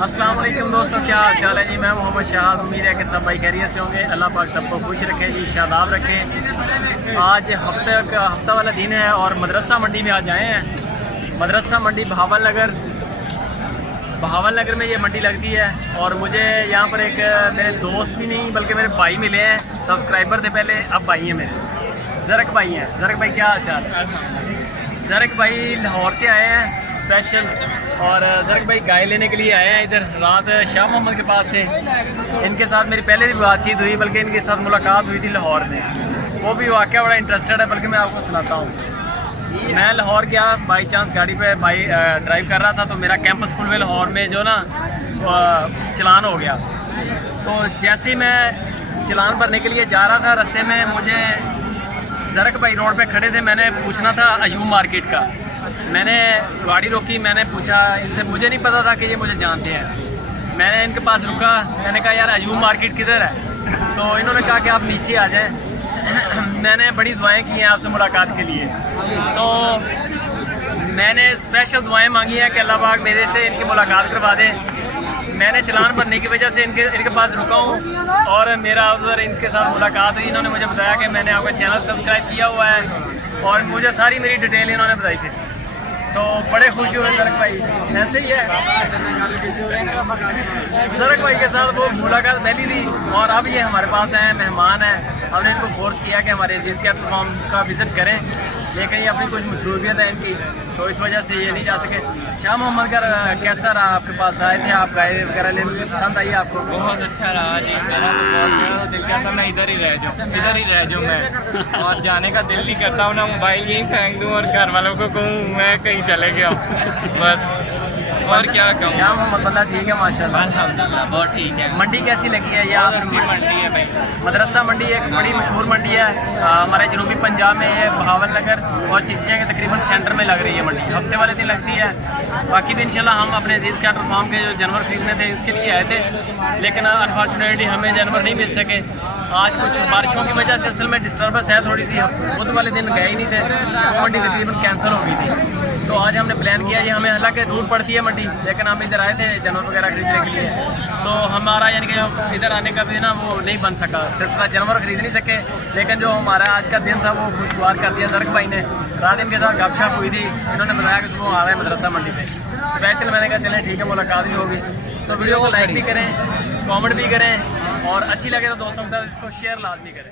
अस्सलाम वालेकुम दोस्तों, क्या हाल चाल है जी। मैं मोहम्मद शाहद। उम्मीद है कि सब भाई खैरियत से होंगे। अल्लाह पाक सबको खुश रखे जी, शादाब रखे। आज हफ्ता वाला दिन है और मदरसा मंडी में आज आए हैं। मदरसा मंडी बहावल नगर में ये मंडी लगती है। और मुझे यहाँ पर एक मेरे दोस्त भी नहीं बल्कि मेरे भाई मिले हैं। सब्सक्राइबर थे पहले, अब भाई हैं मेरे। ज़रक भाई हैं। ज़रक भाई क्या हाल चाल है? ज़रक भाई लाहौर से आए हैं स्पेशल। और ज़रक भाई गाय लेने के लिए आए हैं इधर रात शाह मोहम्मद के पास से। इनके साथ मेरी पहले भी बातचीत हुई, बल्कि इनके साथ मुलाकात हुई थी लाहौर में। वो भी वाक़या बड़ा इंटरेस्टेड है, बल्कि मैं आपको सुनाता हूँ। मैं लाहौर गया बाई चांस, गाड़ी पे ड्राइव कर रहा था तो मेरा कैंपस फुलवे लाहौर में जो ना चलान हो गया। तो जैसे ही मैं चलान भरने के लिए जा रहा था, रास्ते में मुझे ज़रक भाई रोड पे खड़े थे। मैंने पूछना था अयूब मार्केट का। मैंने गाड़ी रोकी, मैंने पूछा इनसे, मुझे नहीं पता था कि ये मुझे जानते हैं। मैंने इनके पास रुका, मैंने कहा यार अयूब मार्केट किधर है? तो इन्होंने कहा कि आप नीचे आ जाएं। मैंने बड़ी दुआएं की हैं आपसे मुलाकात के लिए। तो मैंने स्पेशल दुआएं मांगी हैं कि अल्लाह पाक मेरे से इनकी मुलाकात करवा दे। मैंने चलान भरने की वजह से इनके पास रुका हूँ और मेरा उधर इनके साथ मुलाकात हुई। इन्होंने मुझे बताया कि मैंने आपका चैनल सब्सक्राइब किया हुआ है और मुझे सारी मेरी डिटेल इन्होंने बताई थी। तो बड़े खुश हुए ज़रक भाई। ऐसे ही है, ज़रक भाई के साथ वो मुलाकात पहली थी और अब ये हमारे पास हैं, मेहमान हैं। हमने इनको फोर्स किया कि हमारे अजीज़ कैटल फार्म का विज़िट करें, लेकिन अपनी कुछ मसरूफियत है इनकी, तो इस वजह से ये नहीं जा सके। शाह मोहम्मद का कैसा रहा? आपके पास आए थे आप, गाय वगैरह लेने पसंद आई आपको? बहुत अच्छा रहा जी। मेरा तो बहुत दिल करता मैं इधर ही रह जाऊँ मैं। और जाने का दिल नहीं करता हूँ ना, मोबाइल यहीं फेंक दूँ और घर वालों को कहूँ मैं कहीं चले गया बस। और क्या कहूँ। शाह मोहम्मद बंदा ठीक है माशाल्लाह, अल्हम्दुलिल्लाह बहुत ठीक है। मंडी कैसी लगी है? ये आप अच्छी मंडी है भाई। मदरसा मंडी एक बड़ी मशहूर मंडी है हमारे जनूबी पंजाब में। ये बहावल नगर और चिस्तिया के तकरीबन सेंटर में लग रही है मंडी। हफ्ते वाले दिन लगती है। बाकी भी इंशाल्लाह हम अपने अजीज़ कैटल फार्म के जो जानवर खरीदने थे इसके लिए आए थे, लेकिन अनफॉर्चुनेटली हमें जानवर नहीं मिल सके। आज कुछ बारिशों की वजह से असल में डिस्टर्बेंस है थोड़ी सी। बुध वाले दिन गए ही नहीं थे, वो मंडी तकरीबन कैंसिल हो गई थी। तो आज हमने प्लान किया, ये हमें हालांकि दूर पड़ती है मंडी, लेकिन हम इधर आए थे जानवर वगैरह खरीदने के लिए। तो हमारा यानी कि जो इधर आने का भी ना वो नहीं बन सका सिलसिला, जानवर खरीद नहीं सके। लेकिन जो हमारा आज का दिन था वो खुशगवार कर दिया ज़रक भाई ने। रात इनके साथ गपशप हुई थी, इन्होंने बताया कि सुबह आ रहे हैं मदरसा मंडी पे स्पेशल। मैंने कहा चलें ठीक है, मुलाकात भी होगी। तो वीडियो को लाइक भी करें, कमेंट भी करें और अच्छी लगे तो दोस्तों के साथ इसको शेयर लाजमी करें।